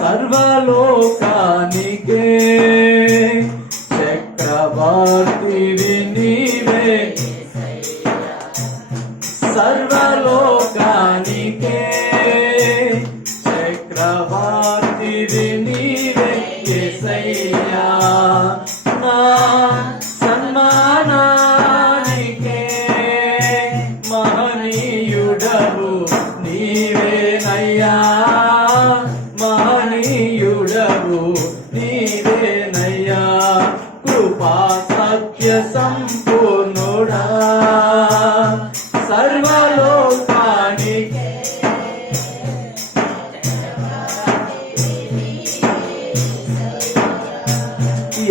సర్వలోకానికే చక్రవర్తి నీవే. సర్వలోకానికే చక్రవర్తి నీవే. సయ్యా నా సన్మానా నీవేనయ్యా కృపా సత్య సంపూర్ణుడా సర్వలోకానికి.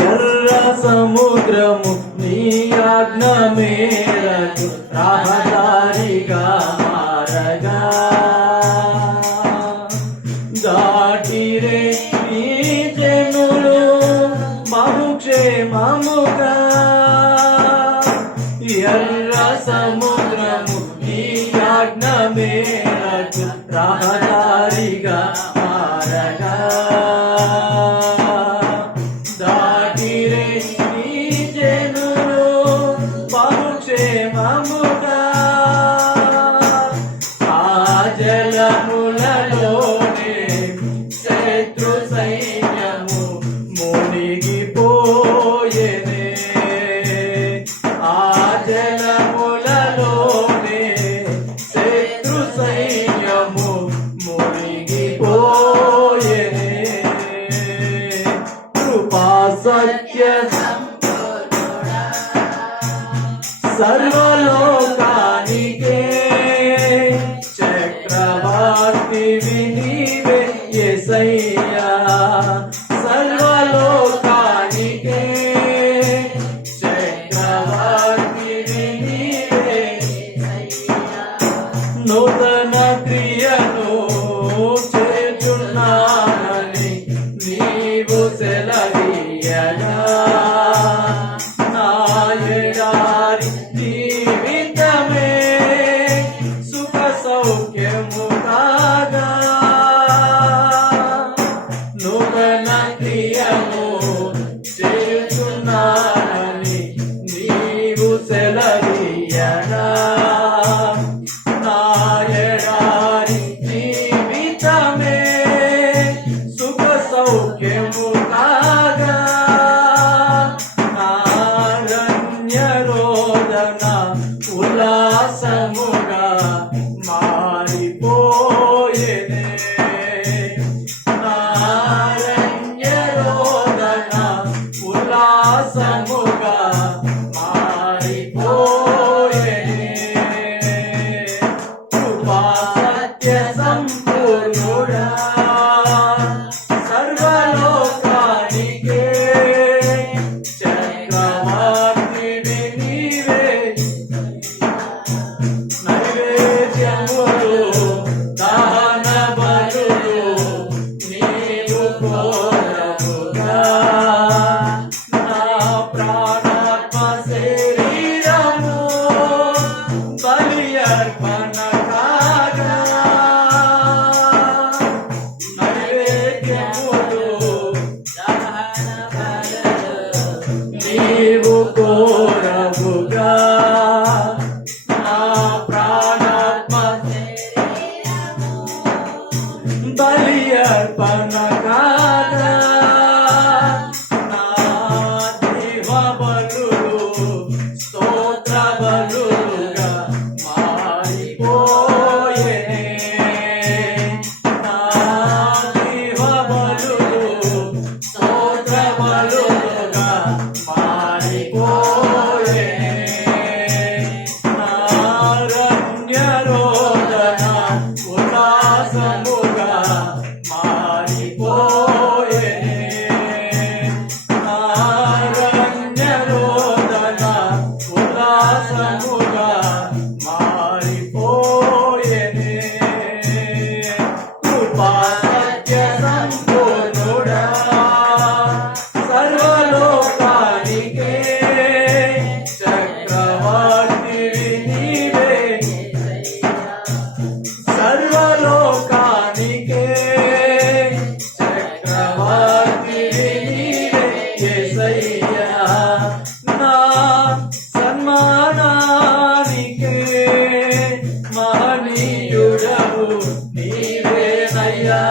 ఎర్ర సముద్రము నీ ఆజ్ఞ మేరకు రాధ समुद्र मुक्ति यज्ञ में राज 大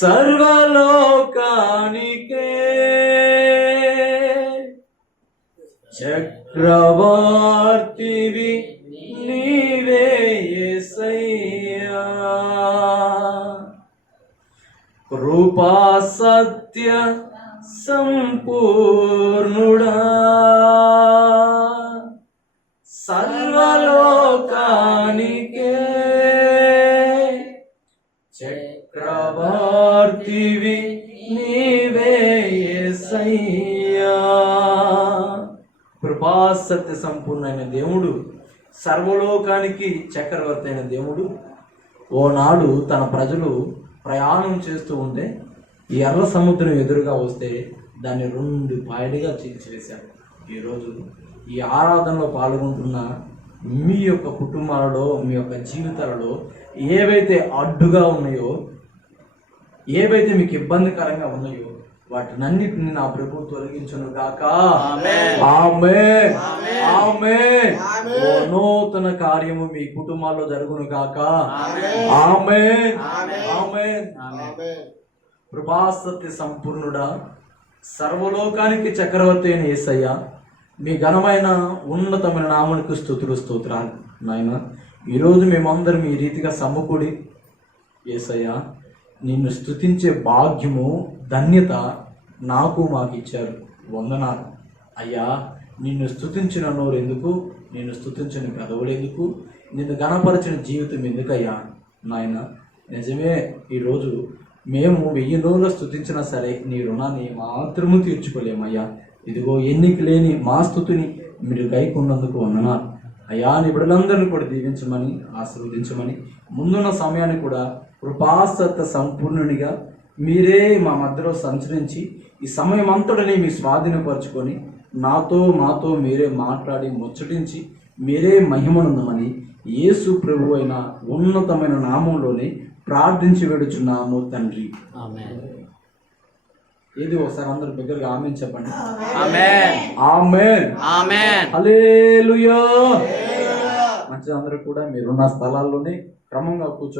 సర్వలోకానికే. చక్రవర్తివి నీవే యేసయ్యా కృపా సత్య సంపూర్ణుడా. సర్వలోకానికే. చక్రవర్తివి నీవే కృపా సత్య సంపూర్ణమైన దేవుడు సర్వలోకానికి చక్రవర్తి అయిన దేవుడు. ఓనాడు తన ప్రజలు ప్రయాణం చేస్తూ ఉంటే ఈ ఎర్ర సముద్రం ఎదురుగా వస్తే దాన్ని రెండు పాయలుగా చీల్చివేశాడు ఈరోజు ఈ ఆరాధనలో పాల్గొంటున్న మీ యొక్క కుటుంబాలలో మీ యొక్క జీవితాలలో ఏవైతే అడ్డుగా ఉన్నాయో ఏవైతే మీకు ఇబ్బందికరంగా ఉన్నాయో వాటినన్నిటిని నా ప్రభు తొలగించును గాక. ఓ నూతన కార్యము మీ కుటుంబాల్లో జరుగును గాక. ఆమేన్. కృపాసత్య సంపూర్ణుడా సర్వలోకానికి చక్రవర్తి అయిన యేసయ్య మీ ఘనమైన ఉన్నతమైన నామానికి స్థుతులు స్తోత్రాలు. నాయన ఈరోజు మేమందరం ఈ రీతిగా సమ్ముకూడి యేసయ్య నిన్ను స్థుతించే భాగ్యము ధన్యత నాకు మాకు ఇచ్చారు. వందనాలు. అయ్యా నిన్ను స్థుతించిన నోరు ఎందుకు? నిన్ను స్థుతించిన పెదవులు ఎందుకు? నిన్ను గణపరచిన జీవితం ఎందుకయ్యా? నాయన నిజమే ఈరోజు మేము వెయ్యి నోరులో స్థుతించినా సరే నీ రుణాన్ని మాత్రము తీర్చుకోలేమయ్యా. ఇదిగో ఎన్నిక లేని మా స్థుతిని మీరు గైకున్నందుకు వందనాలు. అయ్యా నిపుణులందరినీ కూడా దీవించమని ఆశీర్వదించమని ముందున్న సమయాన్ని కూడా కృపాసత్త సంపూర్ణునిగా మీరే మా మధ్యలో సంచరించి ఈ సమయం అంతటిని మీ స్వాధీనపరచుకొని నాతో మాతో మీరే మాట్లాడి ముచ్చటించి మీరే మహిమనుందమని యేసు ప్రభు అయిన ఉన్నతమైన నామంలోనే ప్రార్థించి వేడుచున్నాము తండ్రి. ఏది ఒకసారి అందరు బిగ్గరగా ఆమె చెప్పండి. మంచిది అందరూ కూడా మీరున్న స్థలాల్లోనే క్రమంగా కూర్చొని